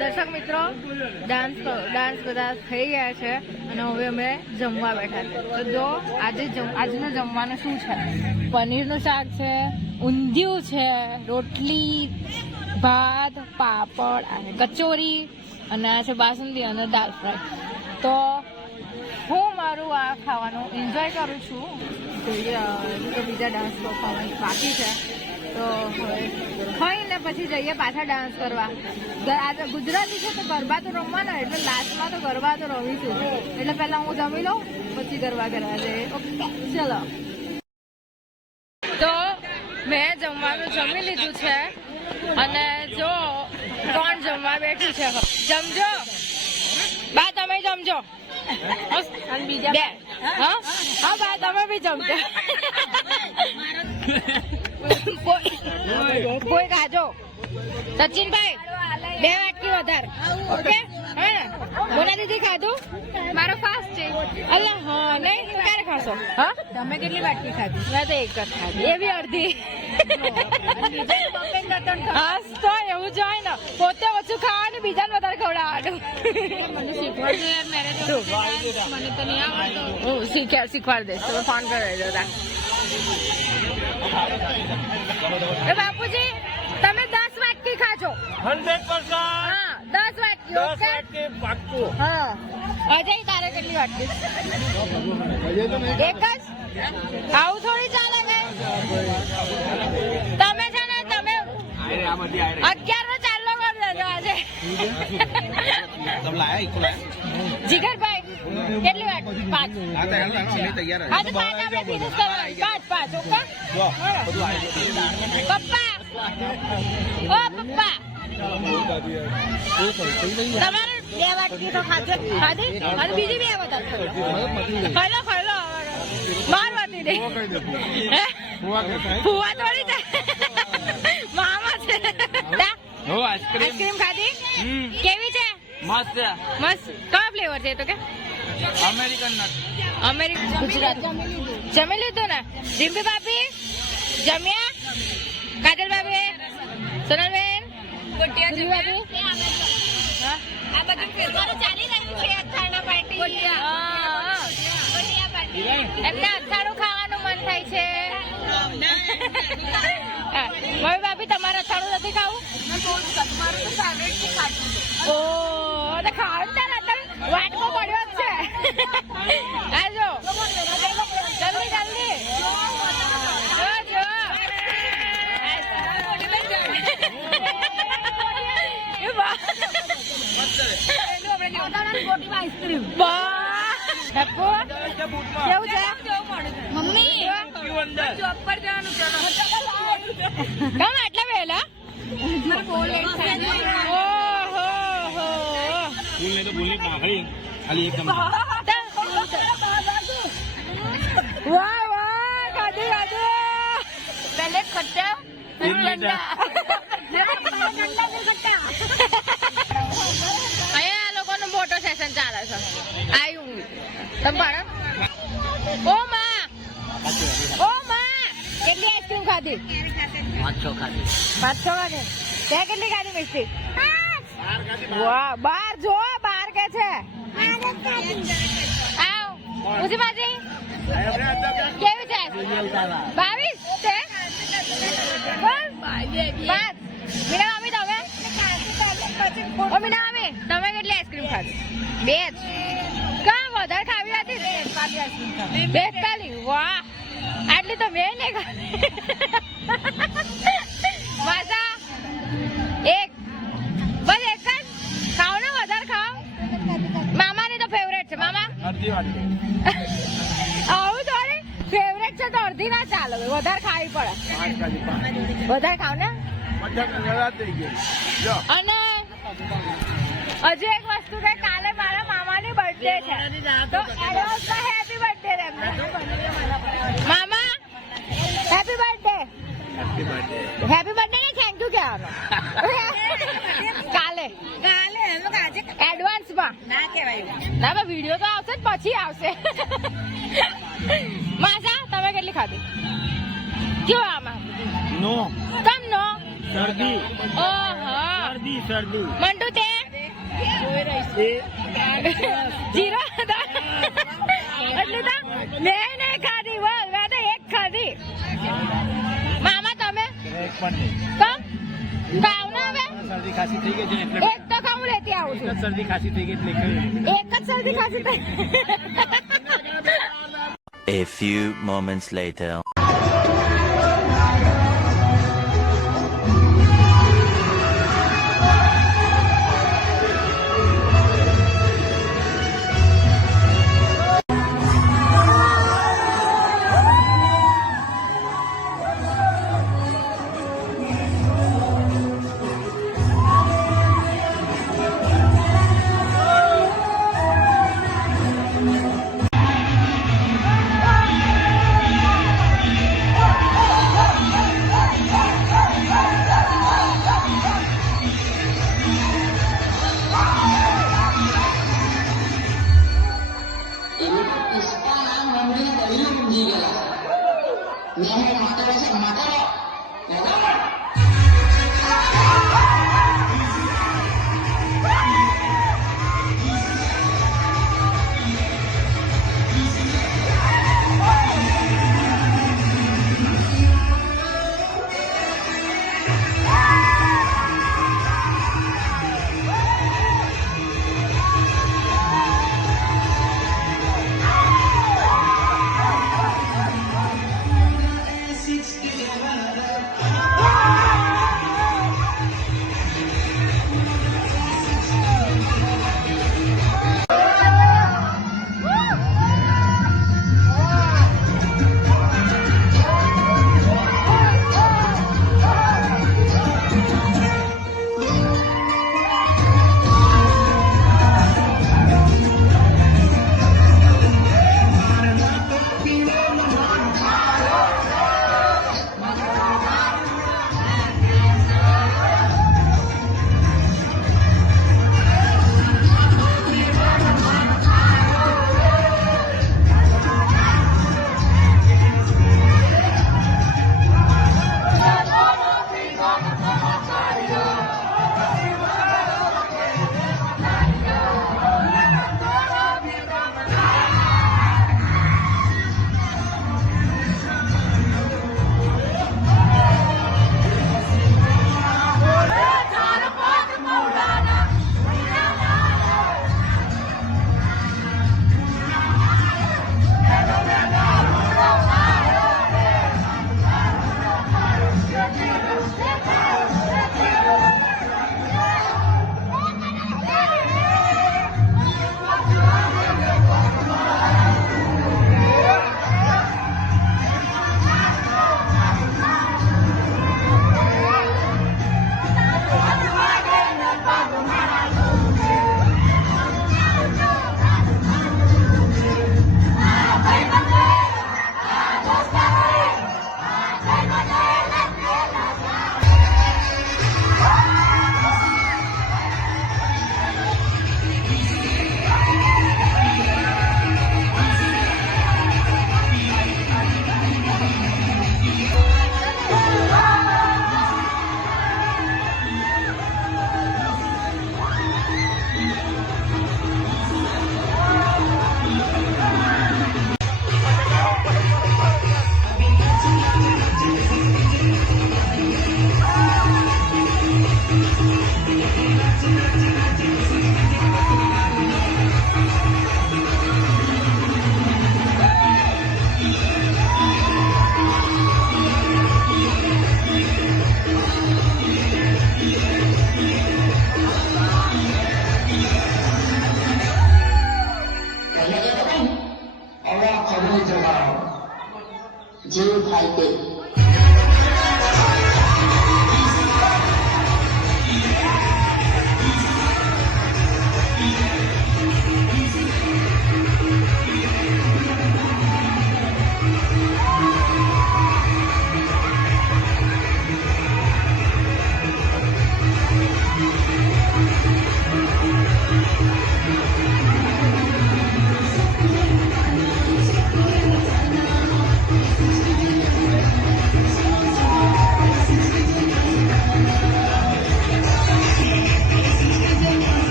દર્શક મિત્રો ડાન્સ બધા થઈ ગયા છે અને હવે અમે જમવા બેઠા છે. તો જો આજનું જમવાનું શું છે? પનીરનું શાક છે, ઊંધિયું છે, રોટલી, ભાત, પાપડ અને કચોરી અને આ છે બાસુંદી અને દાળ ફ્રાય. તો હું મારું આ ખાવાનું એન્જોય કરું છું. જોઈએ તો બીજા ડાન્સ પરફોર્મન્સ બાકી છે. તો ખાઈને પછી જઈએ પાછા ડાન્સ કરવા. ગુજરાતી છે તો ગરબા તો રમવાના, એટલે લાસ્ટમાં તો ગરબા તો રમીશું. એટલે પહેલા હું જમી લઉં પછી ગરબા કરવા જઈએ. ઓકે ચલો. તો મેં જમવાનું જમી લીધું છે અને જો કોણ જમવા બેઠું છે. જમજો બા, તમે જમજો. બીજા હા બા, તમે બી જમજો. કોઈ ખાજો. સચિનભાઈ 2 વાટકી વધારે. ઓકે હે ને? બોલા દીદી ખાધું? મારો ફાસ્ટ છે. અલ્લા હા નહીં, ક્યારે ખાશો? હા તમે કેટલી વાટકી ખાધી? મેં તો 1 જ ખાધી, એ બી અડધી. હા તો એવું જ હોય ને, પોતે ઓછું ખાવાનું, બીજાને વધારે ખવડાવવાનું. મને શીખવાડજો યાર, મેરેજ મને તો નહીં આવડતું. હું શીખવાડ દઈશ. તમે ફોન કરી દેજો. એ બાપુજી તમે 10 વાટકી ખાજો. 100%. હા 10 વાટકી. 10 વાટકી પાક્કું. હા અજય તારે કેટલી વાટકી? 1 જ. આવું થોડી ચાલે ને. તમે છે ને તમે 11 ચાલુ કરી દેજો આજે. જીગરભાઈ કેટલી વાટકી? 5. હા તો 5 આપણે ફિનિશ કરવાનું. 5 ઓકે. પપ્પા ઓ પપ્પા તમારે 2 વાટકી તો ખાધી અને બીજી 2 વધારે ખાઈ લો. બાર વાટી દે. ફુવા થોડી છે, મામા છે. આઈસ્ક્રીમ ખાધી? કેવી છે? મસ્ત છે. મસ્ત. કયો ફ્લેવર છે? તો કે અમેરિકન નટ. ગુજરાત જમી લીધું ને? ડિમ્પી ભાભી જમ્યા? કાજલ ભાભી, સોનલબેન, ભાભી આ બધું ફેરફાર ચાલી રહ્યું છે. અથાણા પાર્ટી. એમને અથાણું ખાવાનું મન થાય છે. મમ્મી ભાભી તમારે અથાણું નથી ખાવું? ઓ તો ખાવાનું ચાલે. અત્યારે વાટકો પડ્યો જ છે. આજો જલ્દી કેવું છે મમ્મી? જોબ પર જવાનું. કેમ આટલા વહેલા? વાહ વાહ, ખાધું પહેલે ખટ્ટા અહીંયા આ લોકોનું મોટો સેશન ચાલે છે. આવ્યું તમે પાડો. ઓ માં કેટલી આઈસ્ક્રીમ ખાધી? 5-6 ખાધી. 5-6 ખાધી. તે કેટલી ખાધી મિસ્ટી? 5. વાહ 12. જો 12 કે છે. આવ ઉસી બાજી કેવી છે? 22 છે. બસ 5. મીના મામી તમે? ઓ મીના મામી તમે કેટલી આઈસ્ક્રીમ ખાધી? 2 જ. કાં વધારે ખાવી હતી? 42. વાહ આટલી તો મેં નહીં ખાધી. માસા 1 બસ 1 જ ખાઓ ને, વધારે ખાઓ. મામાની તો ફેવરેટ છે. મામા આવું થોડી ફેવરેટ છે તો અડધી ના ચાલે, વધારે ખાવી પડે. વધારે ખાવ ને. અને હજુ એક વસ્તુ છે, કાલે મારા મામાની બર્થડે છે તો એડવાન્સમાં હેપી બર્થડે એમને. મામા હેપી બર્થડે. હેપી બર્થડે ને થેન્ક યુ કહેવાનું કાલે એડવાન્સમાં. ના કહેવાય ના, વિડીયો તો આવશે જ પછી આવશે. માસા તમે કેટલી ખાધી? કયો આમાં નો? કમ નો? શરદી. ઓહો શરદી. મંટુ તે જીરો એટલે તો મેં નહીં ખાધી બોલ મેં તો એક ખાધી મામા તમે એક પણ નહીં. કમ ખાવ ને હવે શરદી ખાંસી થઈ ગઈ છે એટલે એક તો ખાવું લેતી આવું એક જ છું શરદી ખાંસી થઈ ગઈ એટલે ખાઈ. એક જ શરદી ખાંસી થઈ A few moments later.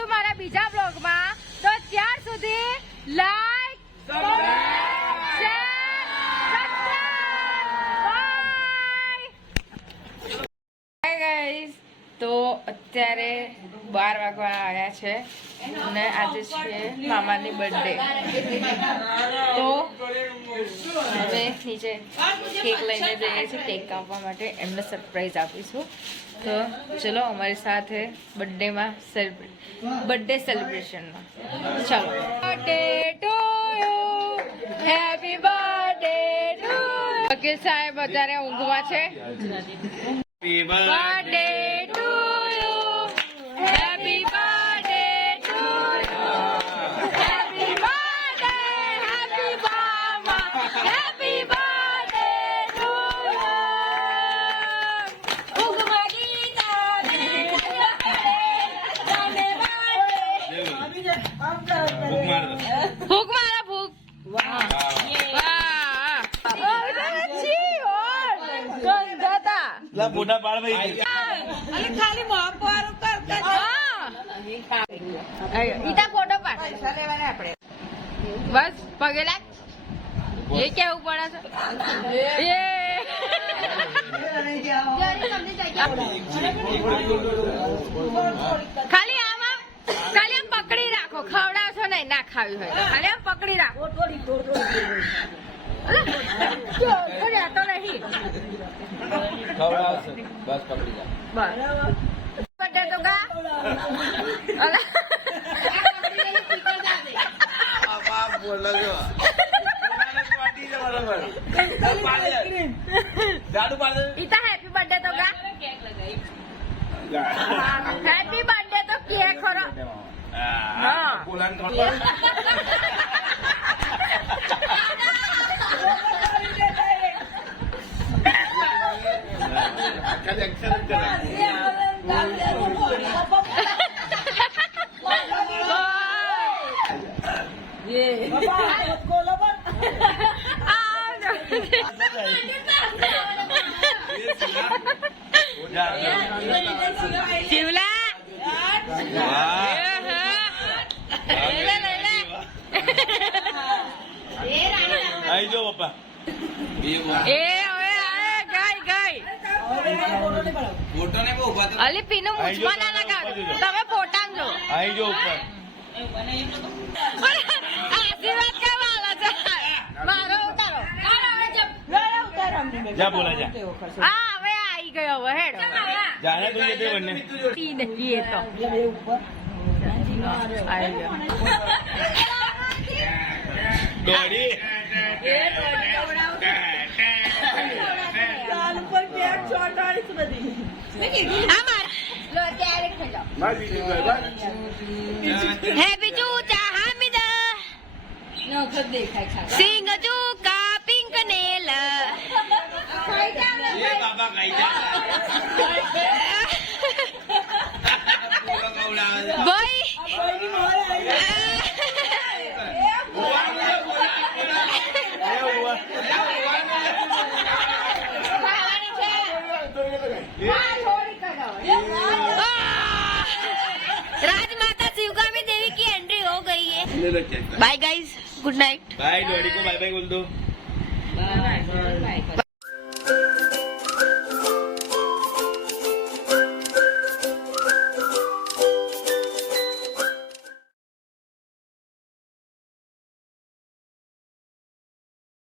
મળીશું મારા બીજા બ્લોગમાં. તો ત્યાર સુધી લાઈક, શેર, હાય ગાઈઝ. તો અત્યારે 12 વાગવા આવ્યા છે અને આજે છે મામાની બર્થડે. તો હવે નીચે કેક લઈને જઈએ છીએ કેક કાપવા માટે, એમને સરપ્રાઈઝ આપીશું. તો ચલો અમારી સાથે બર્થડે સેલિબ્રેશનમાં ચલો. Birthday to you, happy birthday to you. વકીલ સાહેબ અત્યારે ઊંઘવા છે. Birthday to you, happy birthday to you, happy birthday, happy મામા, હેપી બર્થડે ટુ યુ. ઊંઘમાં ગીતા તને ભૂખ મારા ભૂખ. વાહ મોટા બાળ ભાઈ ઈતા ફોટો પાડ. બસ પગે લાગ. એ કેવું પડે છે? ખાલી આમ પકડી રાખો. ખવડાવશો નહીં, ના ખાવી હોય તો ખાલી આમ પકડી રાખો. તો નહીં ખવડાવશે બસ પકડી જા. બસ બર્થડે તો ગા. અલા ઈતા હેપી બર્થડે તો ગા. હેપી બર્થડે તો કે ખરો. હા શિવલા આઈ જો પપ્પા. અલી પીનું મૂછમાં ના લગાવજો, તમે ફોટા જો. આઈ જો ઉપર. આશીર્વાદ કરવા આલા છે. મારો ઉતારો. જા બોલા જા. હા હવે આવી ગયો. હવે હેડો જાણે તું જે તે બંને પી નહીં એ તો આવી ગયો. દોડી હેપી ચૂચા હામિદા સિંગ ચૂકા પિંક નેલ બાબા ખાઈ જા. ભાઈ राजमाता शिवगामी देवी की एंट्री हो गई है. Bye guys, good night. Bye डोडी को बाय बाय बोल दो.